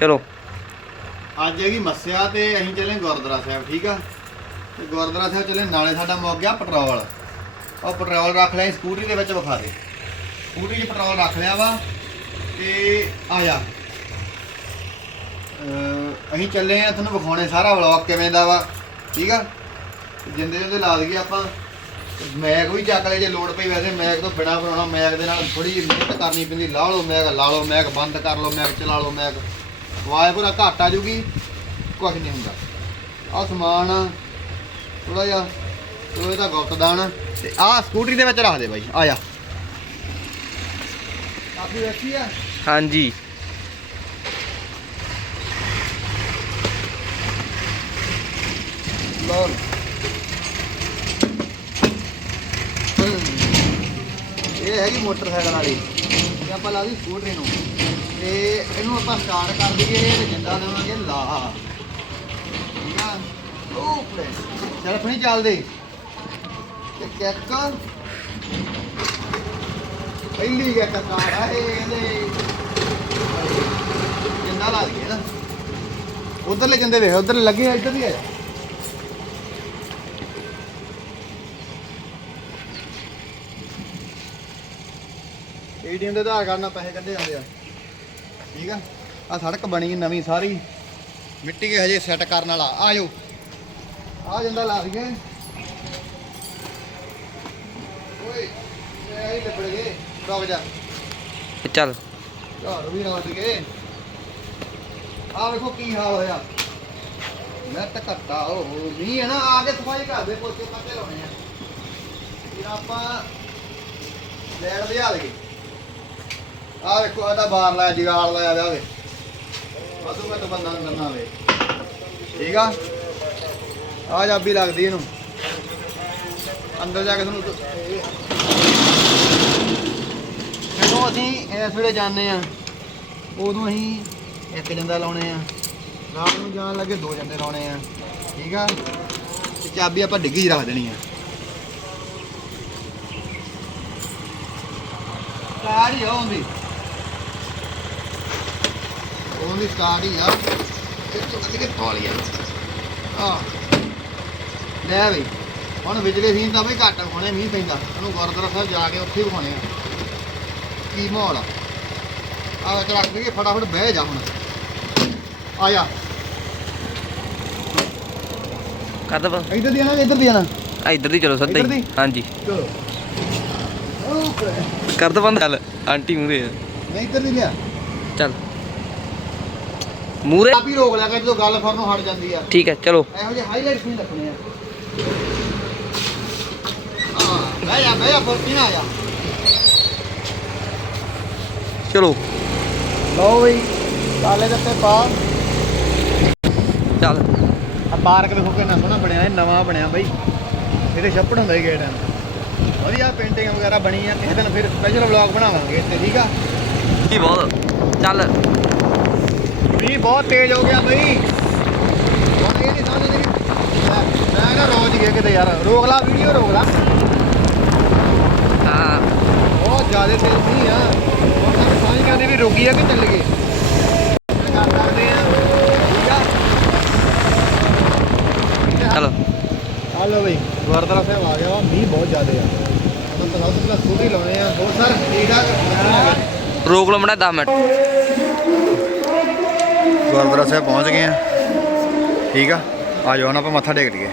ਚਲੋ। ਅੱਜ ਹੈਗੀ ਮੱਸਿਆ ਤੇ ਅਸੀਂ ਚੱਲੇ ਗੁਰਦੁਆਰਾ ਸਾਹਿਬ, ਠੀਕ ਆ? ਤੇ ਗੁਰਦੁਆਰਾ ਸਾਹਿਬ ਚੱਲੇ, ਨਾਲੇ ਸਾਡਾ ਮੁੱਕ ਗਿਆ ਪੈਟਰੋਲ। ਉਹ ਪੈਟਰੋਲ ਰੱਖ ਲਿਆ ਸੀ ਸਕੂਟਰੀ ਦੇ ਵਿੱਚ ਵਿਖਾ ਦੇ। ਸਕੂਟਰੀ 'ਚ ਪੈਟਰੋਲ ਰੱਖ ਲਿਆ ਵਾ, ਤੇ ਆ ਜਾ। ਅਸੀਂ ਚੱਲੇ ਆ ਤੁਹਾਨੂੰ ਵਿਖਾਉਣੇ ਸਾਰਾ ਵਲੌਗ ਕਿਵੇਂ ਦਾ ਵਾ, ਠੀਕ ਆ? ਜਿੰਦੇ ਜਿੰਦੇ ਲਾ ਦਈਏ ਆਪਾਂ। ਮੈਗ ਵੀ ਚੱਕ ਲੈ ਜੇ ਲੋੜ ਪਈ ਵੈਸੇ, ਮੈਗ ਤੋਂ ਬਿਨਾ ਬਣਾਉਣਾ, ਮੈਗ ਦੇ ਨਾਲ ਥੋੜੀ ਜਿਹੀ ਮਿਹਨਤ ਕਰਨੀ ਪੈਂਦੀ। ਲਾ ਲਓ ਮੈਗ, ਲਾ ਲਓ ਮੈਗ, ਬੰਦ ਕਰ ਲਓ ਮੈਗ, ਚਲਾ ਲਓ ਮੈਗ। ਪੂਰਾ ਘੱਟ ਆ ਜੂਗੀ ਕੁਝ ਨਹੀਂ ਹੁੰਦਾ। ਆਹ ਸਮਾਨ ਥੋੜਾ ਜਿਹਾ ਉਹ ਇਹਦਾ ਗੁਪਤਦਾਨ ਤੇ ਆਹ ਸਕੂਟਰੀ ਦੇ ਵਿੱਚ ਰੱਖ ਦੇ ਬਾਈ ਆ ਜਾ। ਕਾਫੀ ਰੱਖੀ ਆ? ਹਾਂਜੀ। ਲਓ। ਇਹ ਹੈਗੀ ਮੋਟਰਸਾਈਕਲ ਵਾਲੀ ਤੇ ਆਪਾਂ ਲਾ ਦੀ ਸਕੂਟਰੀ ਨੂੰ। ਤੇ ਇਹਨੂੰ ਆਪਾਂ ਸਟਾਰਟ ਕਰ ਦਈਏ ਤੇ ਜਿੰਦਾ ਦੇਵਾਂਗੇ ਲਾ ਠੀਕ ਆ? ਉਹ ਸਿਰਫ ਨਹੀਂ ਚੱਲਦੇ ਤੇ ਕਿੱਕ ਪਹਿਲੀ ਕਿੱਕ ਕਾਰ ਆ ਇਹ ਕਹਿੰਦੇ। ਜਿੰਦਾ ਲਾ ਦਈਏ ਨਾ। ਉਧਰਲੇ ਜਿੰਦੇ ਵੇਖ ਉਧਰ ਲੱਗੇ ਇੱਧਰ ਵੀ ਆ। ਜਾ ਏਟੀਐਮ ਦੇ ਆਧਾਰ ਕਾਰਡ ਨਾਲ ਪੈਸੇ ਕੱਢੇ ਜਾਂਦੇ ਆ। ਠੀਕ ਆ? ਆ ਸੜਕ ਬਣੀ ਨਵੀਂ ਸਾਰੀ। ਮਿੱਟੀ ਕੇ ਹਜੇ ਸੈੱਟ ਕਰਨ ਵਾਲਾ। ਆ ਜਾਓ। ਆ ਜਾਂਦਾ ਲਾ ਦਈਏ। ਓਏ ਇਹ ਆਈ ਲੱਭੜ ਗਏ। ਰੁਕ ਜਾ। ਤੇ ਚੱਲ। ਘਰ ਵੀ ਰਾਤ ਗਏ। ਆ ਵੇਖੋ ਕੀ ਹਾਲ ਹੋਇਆ। ਮੈਂ ਤਾਂ ਘੱਟਾ ਉਹ ਮੀਂਹ ਹੈ ਨਾ ਆ ਕੇ ਸਫ਼ਾਈ ਕਰ ਦੇ ਪੋਚੇ ਪੱਤੇ ਲਾਉਣੇ ਆ। ਫਿਰ ਆਪਾਂ ਲੈਟ ਲਿਆ ਲਈਏ। ਆ ਵੇਖੋ ਆਦਾ ਬਾਰ ਲਾਇਆ, ਜਗਾੜ ਲਾਇਆ ਵਿਆ ਵੇ। ਵਾਧੂ ਮੈਂ ਤਾਂ ਬੰਦਾ ਅੰਦਰ ਨਾ ਵੇ ਠੀਕ ਆ? ਆ ਜਾਬੀ ਲੱਗਦੀ ਇਹਨੂੰ। ਅੰਦਰ ਜਾ ਕੇ ਤੁਹਾਨੂੰ ਜਦੋਂ ਅਸੀਂ ਇਸ ਵੇਲੇ ਜਾਂਦੇ ਆ। ਉਦੋਂ ਅਸੀਂ ਇੱਕ ਜੰਦਾ ਲਾਉਣੇ ਆ। ਰਾਤ ਨੂੰ ਜਾਣ ਲੱਗੇ ਦੋ ਜੰਦੇ ਲਾਉਣੇ ਆ। ਠੀਕ ਆ? ਤੇ ਚਾਬੀ ਆਪਾਂ ਡਿੱਗੀ 'ਚ ਰੱਖ ਦੇਣੀ ਆ। ਕਾਰ ਹੀ ਆ ਉਹਦੀ ਉਹਦੀ ਸਟਾਰਟ ਹੀ ਆ। ਤੇ ਤੂੰ ਕੱਢ ਕੇ ਪਾ ਲਿਆ ਆ ਲੈ ਬਈ। ਹੁਣ ਵਿਜਲੇ ਸੀਨ ਤਾਂ ਬਈ ਘੱਟ ਹੋਣੇ ਮੀਂਹ ਪੈਂਦਾ। ਉਹਨੂੰ ਗੁਰਦੁਆਰਾ ਸਾਹਿਬ ਜਾ ਕੇ ਉੱਥੇ ਵਿਖਾਉਣੇ ਆ। ਕੀ ਮਾਹੌਲ ਆ। ਆ ਰੱਖ ਦਈਏ ਫਟਾਫਟ ਬਹਿ ਜਾ ਹੁਣ। ਆ ਜਾ। ਕਰ ਦਵਾ ਇੱਧਰ ਦੀ ਆਣਾ ਇੱਧਰ ਦੀ ਆਣਾ ਆ ਇੱਧਰ ਦੀ ਚਲੋ ਸਿੱਧਾ ਇੱਧਰ ਦੀ? ਹਾਂਜੀ। ਚਲੋ। ਓਕੇ ਕਰ ਦਵਾ ਚੱਲ ਆਂਟੀ ਮੂਰੇ ਨਹੀਂ ਇੱਧਰ ਦੀ ਲਿਆ। ਚੱਲ। ਮੂਰੇ ਆਪ ਹੀ ਰੋਕ ਲਿਆ ਕਰ ਜਦੋਂ ਗੱਲ ਫਰ ਨੂੰ ਹਟ ਜਾਂਦੀ ਆ। ਠੀਕ ਹੈ ਚਲੋ। ਇਹੋ ਜਿਹੇ ਹਾਈਲਾਈਟਸ ਨਹੀਂ ਰੱਖਣੇ ਆ। ਹਾਂ ਬਹਿ ਜਾ ਬਹਿ ਜਾ ਨਾ ਆ ਜਾ। ਚਲੋ। ਲਓ ਬਈ ਕਾਲੇ ਦੇ ਉੱਤੇ ਪਾ ਚੱਲ। ਆ ਪਾਰਕ ਵੇਖੋ ਕਿੰਨਾ ਸੋਹਣਾ ਬਣਿਆ ਇਹ ਨਵਾਂ ਬਣਿਆ ਬਈ। ਇਹਦੇ ਛੱਪੜ ਹੁੰਦਾ ਹੀ ਗੇਟ ਵਧੀਆ ਪੇਂਟਿੰਗ ਵਗੈਰਾ ਬਣੀ ਆ ਕਿਸੇ ਦਿਨ ਫਿਰ ਸਪੈਸ਼ਲ ਵਲੌਗ ਬਣਾਵਾਂਗੇ ਇੱਥੇ ਠੀਕ ਆ? ਕੀ ਬਹੁਤ ਚੱਲ। ਮੀਂਹ ਬਹੁਤ ਤੇਜ਼ ਹੋ ਗਿਆ ਬਈ। ਹੁਣ ਇਹ ਨਹੀਂ ਸਮਝ ਨਹੀਂ ਮੈਂ ਮੈਂ ਨਾ ਰੋਜ਼ ਗਿਆ ਕਿਤੇ ਯਾਰ ਰੋਕ ਲਾ ਵੀਡੀਓ ਰੋਕ ਲਾ। ਹਾਂ। ਬਹੁਤ ਜ਼ਿਆਦਾ ਤੇਜ਼ ਮੀਂਹ ਆ। ਹੁਣ ਤਾਂ ਸਮਝ ਕਰਦੇ ਵੀ ਰੁਕੀ ਆ ਕਿ ਚੱਲ ਗਏ ਕਰ ਸਕਦੇ ਆ ਆ ਚਲੋ। ਆ ਲਓ ਬਈ ਗੁਰਦੁਆਰਾ ਸਾਹਿਬ ਆ ਗਿਆ ਵਾ ਮੀਂਹ ਬਹੁਤ ਜ਼ਿਆਦਾ ਆ। ਹੁਣ ਤਾਂ ਸਭ ਤੋਂ ਪਹਿਲਾਂ ਸਕੂਟਰੀ ਲਾਉਣੇ ਆ। ਹੋਰ ਸਰ ਠੀਕ ਠਾਕ? ਰੋਕ ਲਓ ਮੜਾ 10 ਮਿੰਟ। ਗੁਰਦੁਆਰਾ ਸਾਹਿਬ ਪਹੁੰਚ ਗਏ ਆ। ਠੀਕ ਆ? ਆ ਜਾਓ ਹੁਣ ਆਪਾਂ ਮੱਥਾ ਟੇਕ ਲਈਏ।